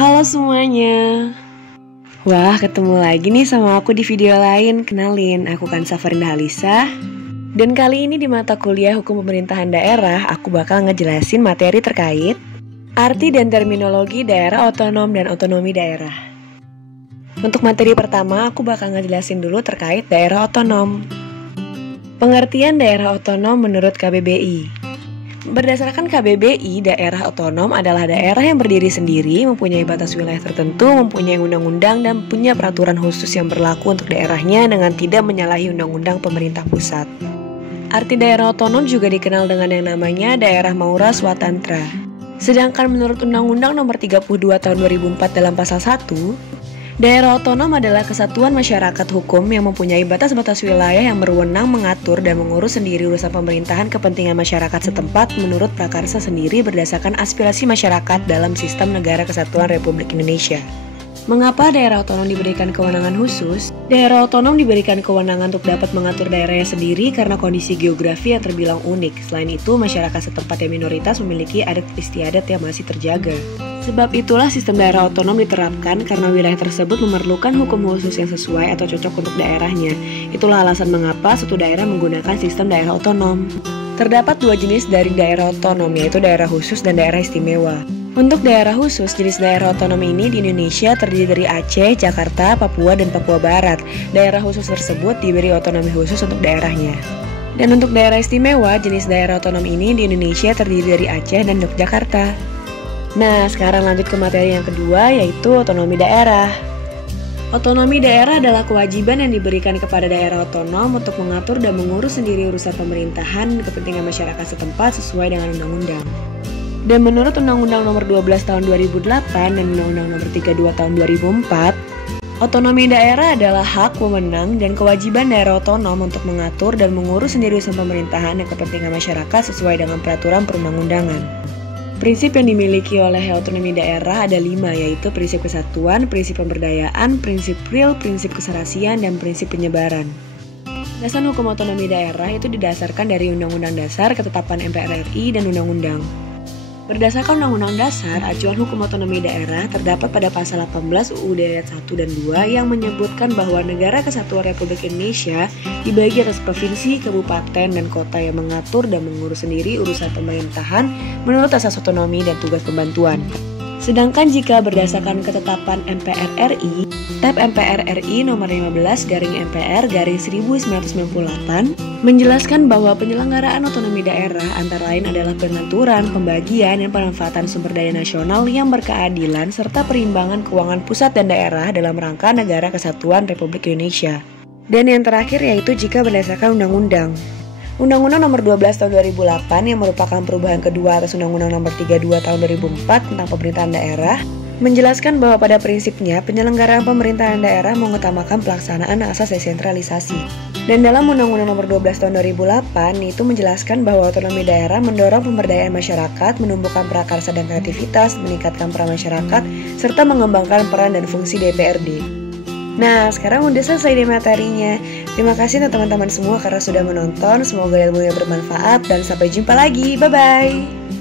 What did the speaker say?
Halo semuanya. Wah, ketemu lagi nih sama aku di video lain. Kenalin, aku Kansa Farinda Halisa. Dan kali ini di mata kuliah Hukum Pemerintahan Daerah, aku bakal ngejelasin materi terkait arti dan terminologi daerah otonom dan otonomi daerah. Untuk materi pertama, aku bakal ngejelasin dulu terkait daerah otonom. Pengertian daerah otonom menurut KBBI. Berdasarkan KBBI, daerah otonom adalah daerah yang berdiri sendiri, mempunyai batas wilayah tertentu, mempunyai undang-undang, dan punya peraturan khusus yang berlaku untuk daerahnya dengan tidak menyalahi undang-undang pemerintah pusat. Arti daerah otonom juga dikenal dengan yang namanya daerah Maura Swatantra. Sedangkan menurut Undang-Undang Nomor 32 Tahun 2004 dalam Pasal 1, daerah otonom adalah kesatuan masyarakat hukum yang mempunyai batas-batas wilayah yang berwenang mengatur dan mengurus sendiri urusan pemerintahan kepentingan masyarakat setempat menurut prakarsa sendiri berdasarkan aspirasi masyarakat dalam sistem negara kesatuan Republik Indonesia. Mengapa daerah otonom diberikan kewenangan khusus? Daerah otonom diberikan kewenangan untuk dapat mengatur daerahnya sendiri karena kondisi geografi yang terbilang unik. Selain itu, masyarakat setempat yang minoritas memiliki adat istiadat yang masih terjaga. Sebab itulah sistem daerah otonom diterapkan karena wilayah tersebut memerlukan hukum khusus yang sesuai atau cocok untuk daerahnya. Itulah alasan mengapa suatu daerah menggunakan sistem daerah otonom. Terdapat dua jenis dari daerah otonom, yaitu daerah khusus dan daerah istimewa. Untuk daerah khusus, jenis daerah otonom ini di Indonesia terdiri dari Aceh, Jakarta, Papua, dan Papua Barat. Daerah khusus tersebut diberi otonomi khusus untuk daerahnya. Dan untuk daerah istimewa, jenis daerah otonom ini di Indonesia terdiri dari Aceh dan Yogyakarta. Nah, sekarang lanjut ke materi yang kedua, yaitu otonomi daerah. Otonomi daerah adalah kewajiban yang diberikan kepada daerah otonom untuk mengatur dan mengurus sendiri urusan pemerintahan kepentingan masyarakat setempat sesuai dengan undang-undang. Dan menurut Undang-Undang Nomor 12 Tahun 2008 dan Undang-Undang Nomor 32 Tahun 2004, otonomi daerah adalah hak, wewenang, dan kewajiban daerah otonom untuk mengatur dan mengurus sendiri urusan pemerintahan dan kepentingan masyarakat sesuai dengan peraturan perundang-undangan. Prinsip yang dimiliki oleh otonomi daerah ada 5, yaitu prinsip kesatuan, prinsip pemberdayaan, prinsip real, prinsip keserasian, dan prinsip penyebaran. Dasar hukum otonomi daerah itu didasarkan dari Undang-Undang Dasar, Ketetapan MPR RI, dan Undang-Undang. Berdasarkan Undang-Undang Dasar, acuan hukum otonomi daerah terdapat pada pasal 18 UUD ayat 1 dan 2 yang menyebutkan bahwa negara kesatuan Republik Indonesia dibagi atas provinsi, kabupaten, dan kota yang mengatur dan mengurus sendiri urusan pemerintahan menurut asas otonomi dan tugas pembantuan. Sedangkan jika berdasarkan ketetapan MPR RI, Tab MPR RI nomor 15/MPR/1998 menjelaskan bahwa penyelenggaraan otonomi daerah antara lain adalah pengaturan, pembagian, dan pemanfaatan sumber daya nasional yang berkeadilan serta perimbangan keuangan pusat dan daerah dalam rangka negara kesatuan Republik Indonesia. Dan yang terakhir yaitu jika berdasarkan undang-undang. Undang-Undang Nomor 12 Tahun 2008 yang merupakan perubahan kedua atas Undang-Undang Nomor 32 Tahun 2004 tentang pemerintahan daerah menjelaskan bahwa pada prinsipnya penyelenggaraan pemerintahan daerah mengutamakan pelaksanaan asas desentralisasi. Dan dalam Undang-Undang Nomor 12 Tahun 2008 itu menjelaskan bahwa otonomi daerah mendorong pemberdayaan masyarakat, menumbuhkan prakarsa dan kreativitas, meningkatkan peran masyarakat, serta mengembangkan peran dan fungsi DPRD. Nah, sekarang udah selesai deh materinya. Terima kasih untuk teman-teman semua karena sudah menonton. Semoga ilmunya bermanfaat dan sampai jumpa lagi. Bye-bye.